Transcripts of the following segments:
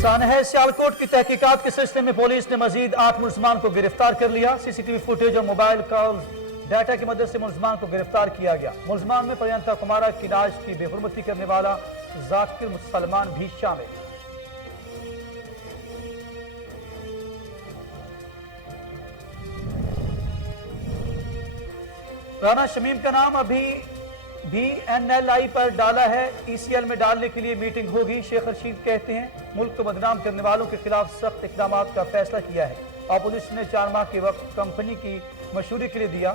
سانحہ سیالکوٹ کی تحقیقات کے سلسلے میں پولیس نے مزید 8 ملزمان کو گرفتار کر لیا۔ سی سی ٹی وی فوٹیج اور موبائل کالز ڈیٹا کی مدد سے ملزمان کو گرفتار کیا گیا۔ ملزمان میں پرینتا کمارا کی ناج کی بے حرمتی کرنے والا ذاکر سلمان بھی شامل۔ رانا شمیم کا نام ابھی بھی این ایل آئی پر ڈالا ہے، ای سی ایل میں ڈالنے کے لیے میٹنگ ہوگی۔ شیخ رشید کہتے ہیں ملک کو بدنام کرنے والوں کے خلاف سخت اقدامات کا فیصلہ کیا ہے۔ اپوزیشن نے 4 ماہ کے وقت کمپنی کی مشورے کے لیے دیا۔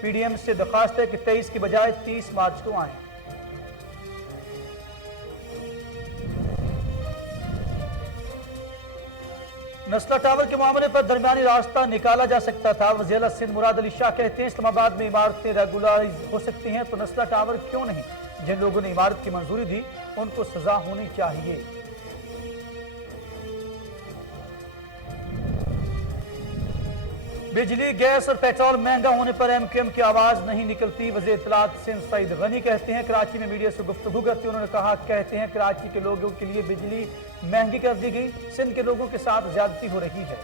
پی ڈی ایم سے درخواست ہے کہ 23 کی بجائے 30 مارچ کو آئیں۔ نسلہ ٹاور کے معاملے پر درمیانی راستہ نکالا جا سکتا تھا۔ وزیر اعلیٰ سندھ مراد علی شاہ کہتے ہیں اسلام آباد میں عمارتیں ریگولرائز ہو سکتی ہیں تو نسلہ ٹاور کیوں نہیں؟ جن لوگوں نے عمارت کی منظوری دی ان کو سزا ہونی چاہیے۔ بجلی، گیس اور پیٹرول مہنگا ہونے پر ایم کیو ایم کی آواز نہیں نکلتی۔ وزیر اطلاعات سندھ سعید غنی کہتے ہیں کراچی میں میڈیا سے گفتگو کرتے انہوں نے کہا کہتے ہیں کراچی کے لوگوں کے لیے بجلی مہنگی کر دی گئی، سندھ کے لوگوں کے ساتھ زیادتی ہو رہی ہے۔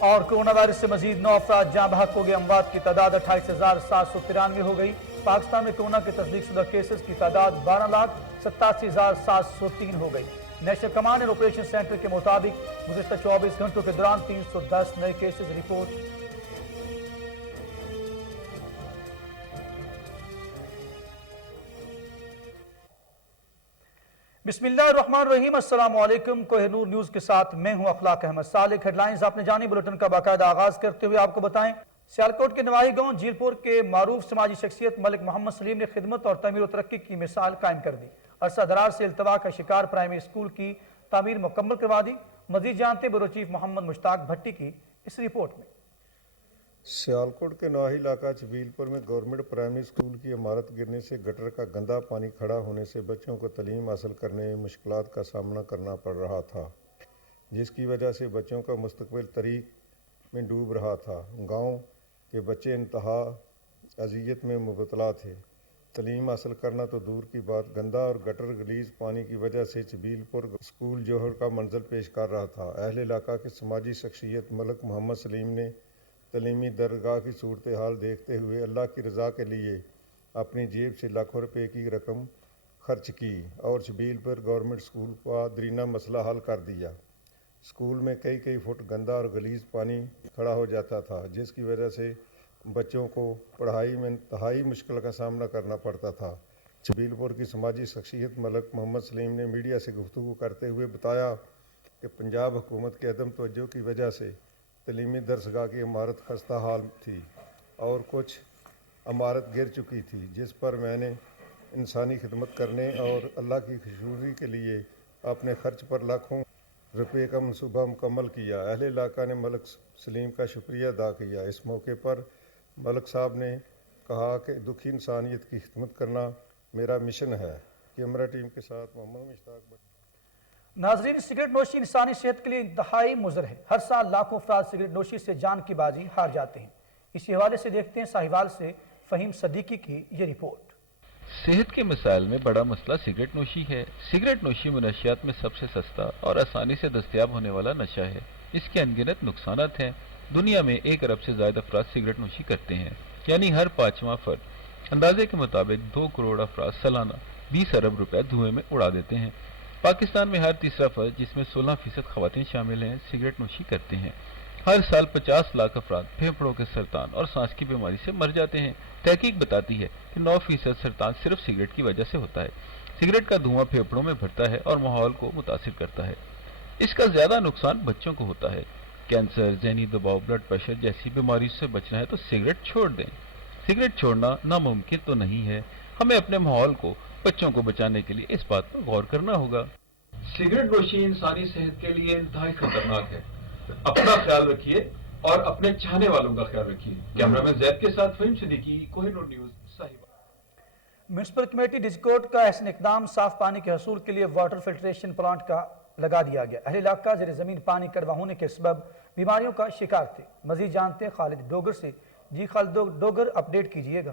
اور کورونا وائرس سے مزید 9 افراد جاں بحق ہو گئے، اموات کی تعداد 28,793 ہو گئی۔ پاکستان میں کورونا کے تصدیق شدہ کیسز کی تعداد 12,87,703 ہو گئی۔ National command and operation centre کے مطابق گزشتہ 24 گھنٹوں کے دوران 310 نئے کیسز رپورٹ۔ بسم اللہ الرحمن الرحیم، السلام علیکم۔ کوہ نور نیوز کے ساتھ میں ہوں اخلاق احمد صالح۔ ہیڈ لائنز آپ نے جانی، بلٹن کا باقاعدہ آغاز کرتے ہوئے آپ کو بتائیں سیالکوٹ کے نواحی گاؤں جھیل پور کے معروف سماجی شخصیت ملک محمد سلیم نے خدمت اور تعمیر و ترقی کی مثال قائم کر دی۔ عرصہ دراز سے التوا کا شکار پرائمری اسکول کی تعمیر مکمل کروا دی۔ مزید جانتے بیورو چیف محمد مشتاق بھٹی کی اس رپورٹ میں۔ سیالکوٹ کے نواحی علاقہ چبیل پور میں گورنمنٹ پرائمری اسکول کی عمارت گرنے سے گٹر کا گندا پانی کھڑا ہونے سے بچوں کو تعلیم حاصل کرنے میں مشکلات کا سامنا کرنا پڑ رہا تھا، جس کی وجہ سے بچوں کا مستقبل طریق میں ڈوب رہا تھا۔ گاؤں کے بچے انتہا اذیت میں مبتلا تھے۔ تعلیم حاصل کرنا تو دور کی بات، گندا اور گٹر گلیز پانی کی وجہ سے چبیل پور اسکول جوہر کا منزل پیش کر رہا تھا۔ اہل علاقہ کے سماجی شخصیت ملک محمد سلیم نے تعلیمی درگاہ کی صورتحال دیکھتے ہوئے اللہ کی رضا کے لیے اپنی جیب سے لاکھوں روپے کی رقم خرچ کی اور چبیل پر گورنمنٹ اسکول کا درینہ مسئلہ حل کر دیا۔ اسکول میں کئی فٹ گندا اور غلیظ پانی کھڑا ہو جاتا تھا، جس کی وجہ سے بچوں کو پڑھائی میں انتہائی مشکل کا سامنا کرنا پڑتا تھا۔ چبیل پور کی سماجی شخصیت ملک محمد سلیم نے میڈیا سے گفتگو کرتے ہوئے بتایا کہ پنجاب حکومت کے عدم توجہ کی وجہ سے تعلیمی درسگاہ کی عمارت خستہ حال تھی اور کچھ عمارت گر چکی تھی، جس پر میں نے انسانی خدمت کرنے اور اللہ کی خوشنودی کے لیے اپنے خرچ پر لاکھوں روپے کا منصوبہ مکمل کیا۔ اہل علاقہ نے ملک سلیم کا شکریہ ادا کیا۔ اس موقع پر ملک صاحب نے کہا کہ دکھی انسانیت کی خدمت کرنا میرا مشن ہے۔ کیمرہ ٹیم کے ساتھ محمد مشتاق بھٹی۔ ناظرین، سگریٹ نوشی انسانی صحت کے لیے انتہائی مضر ہے۔ ہر سال لاکھوں افراد سگریٹ نوشی سے جان کی بازی ہار جاتے ہیں۔ اسی حوالے سے دیکھتے ہیں ساہیوال سے فہیم صدیقی کی یہ رپورٹ۔ صحت کے مسائل میں بڑا مسئلہ سگریٹ نوشی ہے۔ سگریٹ نوشی منشیات میں سب سے سستا اور آسانی سے دستیاب ہونے والا نشہ ہے۔ اس کے انگنت نقصانات ہیں۔ دنیا میں 1 ارب سے زائد افراد سگریٹ نوشی کرتے ہیں، یعنی ہر 5واں فرد۔ اندازے کے مطابق 2 کروڑ افراد سالانہ 20 ارب روپے دھوئے میں اڑا دیتے ہیں۔ پاکستان میں ہر تیسرا فرد، جس میں 16% خواتین شامل ہیں، سگریٹ نوشی کرتے ہیں۔ ہر سال 50 لاکھ افراد پھیپھڑوں کے سرطان اور سانس کی بیماری سے مر جاتے ہیں۔ تحقیق بتاتی ہے کہ 9% سرطان صرف سگریٹ کی وجہ سے ہوتا ہے۔ سگریٹ کا دھواں پھیپھڑوں میں بھرتا ہے اور ماحول کو متاثر کرتا ہے۔ اس کا زیادہ نقصان بچوں کو ہوتا ہے۔ کینسر، ذہنی دباؤ، بلڈ پریشر جیسی بیماریوں سے بچنا ہے تو سگریٹ چھوڑ دیں۔ سگریٹ چھوڑنا ناممکن تو نہیں ہے۔ ہمیں اپنے ماحول کو، بچوں کو بچانے کے لیے اس بات پر غور کرنا ہوگا۔ سگریٹ نوشی انسانی صحت کے لیے انتہائی خطرناک ہے۔ اپنا خیال رکھیے اور اپنے چاہنے والوں کا خیال رکھیے۔ کیمرہ مین زید کے ساتھ Fahim Siddiqui, Koh Noor news, Sahiwal. Municipal committee ڈجکوٹ کا احسن اقدام، صاف پانی کے حصول کے لیے واٹر فلٹریشن پلانٹ کا لگا دیا گیا۔ اہل علاقہ زیر زمین پانی کڑوا ہونے کے سبب بیماریوں کا شکار تھے۔ مزید جانتے ہیں خالد ڈوگر سے۔ جی خالد ڈوگر، اپڈیٹ کیجئے گا۔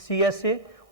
CSA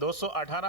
218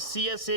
CSA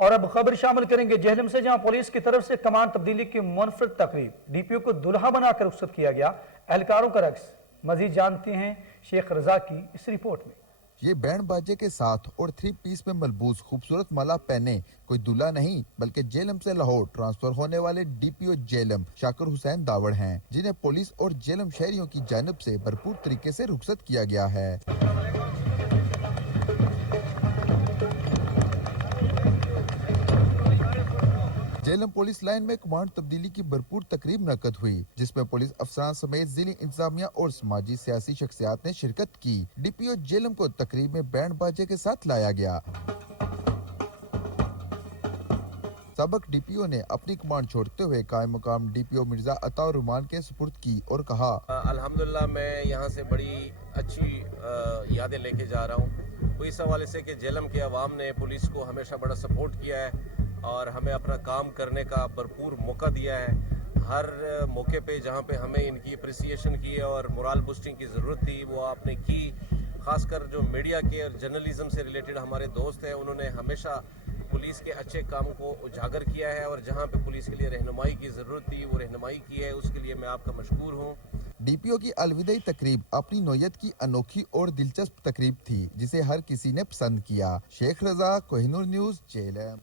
اور اب خبر شامل کریں گے جہلم سے، جہاں پولیس کی طرف سے کمان تبدیلی کی منفرد تقریب، ڈی پی او کو دلہا بنا کر رخصت کیا گیا، اہلکاروں کا رقص۔ مزید جانتے ہیں شیخ رضا کی اس رپورٹ میں۔ یہ بینڈ باجے کے ساتھ اور 3 پیس میں ملبوس خوبصورت مالا پہنے کوئی دلہا نہیں بلکہ جیلم سے لاہور ٹرانسفر ہونے والے ڈی پی او جیلم شاکر حسین داوڑ ہیں، جنہیں پولیس اور جیلم شہریوں کی جانب سے بھرپور طریقے سے رخصت کیا گیا ہے۔ جیلم پولیس لائن میں کمانڈ تبدیلی کی بھرپور تقریب منعقد ہوئی، جس میں پولیس افسران سمیت ضلعی انتظامیہ اور سماجی سیاسی شخصیات نے شرکت کی۔ ڈی پی او جیلم کو تقریب میں بینڈ باجے کے ساتھ لایا گیا۔ سابق ڈی پی او نے اپنی کمانڈ چھوڑتے ہوئے قائم مقام ڈی پی او مرزا عطا الرحمان کے سپرد کی اور کہا، الحمدللہ میں یہاں سے بڑی اچھی یادیں لے کے جا رہا ہوں، وہ اس حوالے سے کہ جیلم کے عوام نے پولیس کو ہمیشہ بڑا سپورٹ کیا ہے اور ہمیں اپنا کام کرنے کا بھرپور موقع دیا ہے۔ ہر موقع پہ جہاں پہ ہمیں ان کی اپریسیشن کی ہے اور مورال بوسٹنگ کی ضرورت تھی وہ آپ نے کی، خاص کر جو میڈیا کے اور جرنلزم سے ریلیٹڈ ہمارے دوست ہیں انہوں نے ہمیشہ پولیس کے اچھے کام کو اجاگر کیا ہے اور جہاں پہ پولیس کے لیے رہنمائی کی ضرورت تھی وہ رہنمائی کی ہے، اس کے لیے میں آپ کا مشکور ہوں۔ ڈی پی او کی الوداعی تقریب اپنی نوعیت کی انوکھی اور دلچسپ تقریب تھی جسے ہر کسی نے پسند کیا۔ شیخ رضا، کوہ نور نیوز، جیلم۔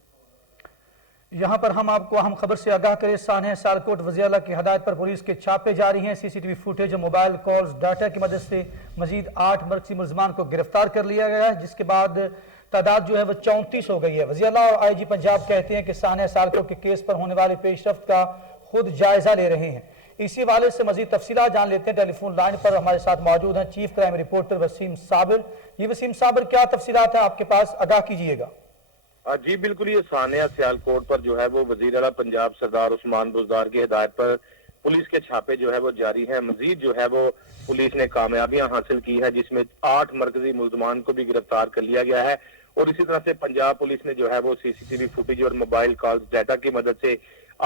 یہاں پر ہم آپ کو اہم خبر سے آگاہ کریں، سانحہ سیالکوٹ وزیر اعلیٰ کی ہدایت پر پولیس کے چھاپے جاری ہیں۔ سی سی ٹی وی فوٹیج اور موبائل کالز ڈاٹا کی مدد سے مزید 8 مرکزی ملزمان کو گرفتار کر لیا گیا ہے، جس کے بعد تعداد جو ہے وہ 34 ہو گئی ہے۔ وزیر اعلیٰ اور آئی جی پنجاب کہتے ہیں کہ سانحہ سیالکوٹ کے کیس پر ہونے والے پیش رفت کا خود جائزہ لے رہے ہیں۔ اسی حوالے سے مزید تفصیلات جان لیتے ہیں، ٹیلی فون لائن پر ہمارے ساتھ موجود ہیں چیف کرائم رپورٹر وسیم صابر۔ یہ وسیم صابر، کیا تفصیلات ہیں آپ کے پاس، آگاہ کیجئے گا۔ جی بالکل، یہ سانحہ سیالکوٹ پر جو ہے وہ وزیر اعلیٰ پنجاب سردار عثمان بزدار کی ہدایت پر پولیس کے چھاپے جو ہے وہ جاری ہیں۔ مزید جو ہے وہ پولیس نے کامیابیاں حاصل کی ہے، جس میں 8 مرکزی ملزمان کو بھی گرفتار کر لیا گیا ہے، اور اسی طرح سے پنجاب پولیس نے جو ہے وہ سی سی ٹی وی فوٹیج اور موبائل کالز ڈیٹا کی مدد سے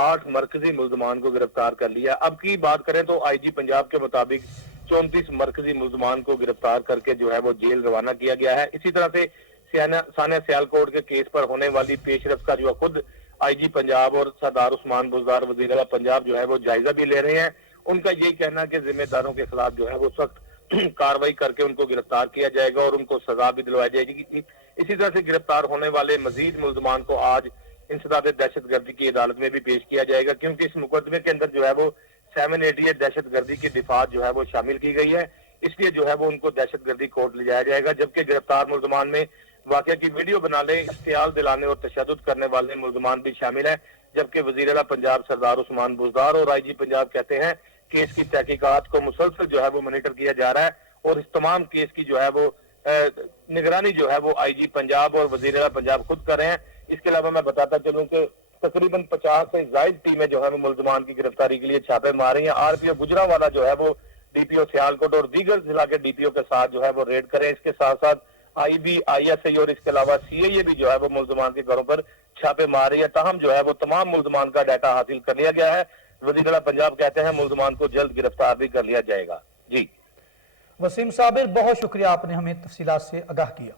8 مرکزی ملزمان کو گرفتار کر لیا۔ اب کی بات کریں تو آئی جی پنجاب کے مطابق 34 مرکزی ملزمان کو گرفتار کر کے جو ہے وہ جیل روانہ کیا گیا ہے۔ اسی طرح سے سانحہ سیالکوٹ کے کیس پر ہونے والی پیش رفت کا جو خود آئی جی پنجاب اور سردار عثمان بزدار وزیر اعلیٰ پنجاب جو ہے وہ جائزہ بھی لے رہے ہیں۔ ان کا یہی کہنا ہے کہ ذمہ داروں کے خلاف جو ہے وہ سخت کارروائی کر کے ان کو گرفتار کیا جائے گا اور ان کو سزا بھی دلوائی جائے گی۔ اسی طرح سے گرفتار ہونے والے مزید ملزمان کو آج انسداد دہشت گردی کی عدالت میں بھی پیش کیا جائے گا، کیونکہ اس مقدمے کے اندر جو ہے وہ 788 دہشت گردی کی دفعات جو ہے وہ شامل کی گئی ہے، اس لیے جو ہے وہ ان کو دہشت گردی کورٹ لے جایا جائے گا۔ جبکہ گرفتار ملزمان میں واقعہ کی ویڈیو بنانے، اشتعال دلانے اور تشدد کرنے والے ملزمان بھی شامل ہیں۔ جبکہ وزیر اعلیٰ پنجاب سردار عثمان بزدار اور آئی جی پنجاب کہتے ہیں کہ اس کی تحقیقات کو مسلسل جو ہے وہ مانیٹر کیا جا رہا ہے اور اس تمام کیس کی جو ہے وہ نگرانی جو ہے وہ آئی جی پنجاب اور وزیر اعلیٰ پنجاب خود کر رہے ہیں۔ اس کے علاوہ میں بتاتا چلوں کہ تقریباً 50 سے زائد ٹیمیں جو ہے وہ ملزمان کی گرفتاری کے لیے چھاپے مار رہی ہیں۔ آر پی او گجرانوالہ جو ہے وہ ڈی پی او سیالکوٹ اور دیگر ضلع کے ڈی پی او کے ساتھ جو ہے وہ ریڈ کریں۔ اس کے ساتھ ساتھ آئی بی، آئی ایس آئی اور اس کے علاوہ سی اے اے بھی جو ہے وہ ملزمان کے گھروں پر چھاپے مار رہی ہے۔ تاہم جو ہے وہ تمام ملزمان کا ڈیٹا حاصل کر لیا گیا ہے۔ وزیر اعلیٰ پنجاب کہتے ہیں ملزمان کو جلد گرفتار بھی کر لیا جائے گا۔ جی وسیم صابر، بہت شکریہ، آپ نے ہمیں تفصیلات سے آگاہ کیا۔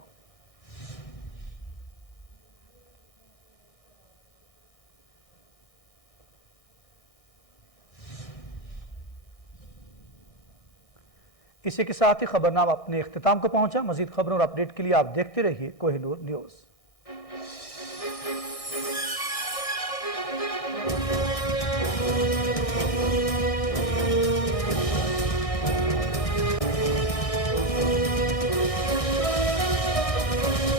اسی کے ساتھ ہی خبرنامہ اپنے اختتام کو پہنچا۔ مزید خبروں اور اپڈیٹ کے لیے آپ دیکھتے رہیے کوہ نور نیوز۔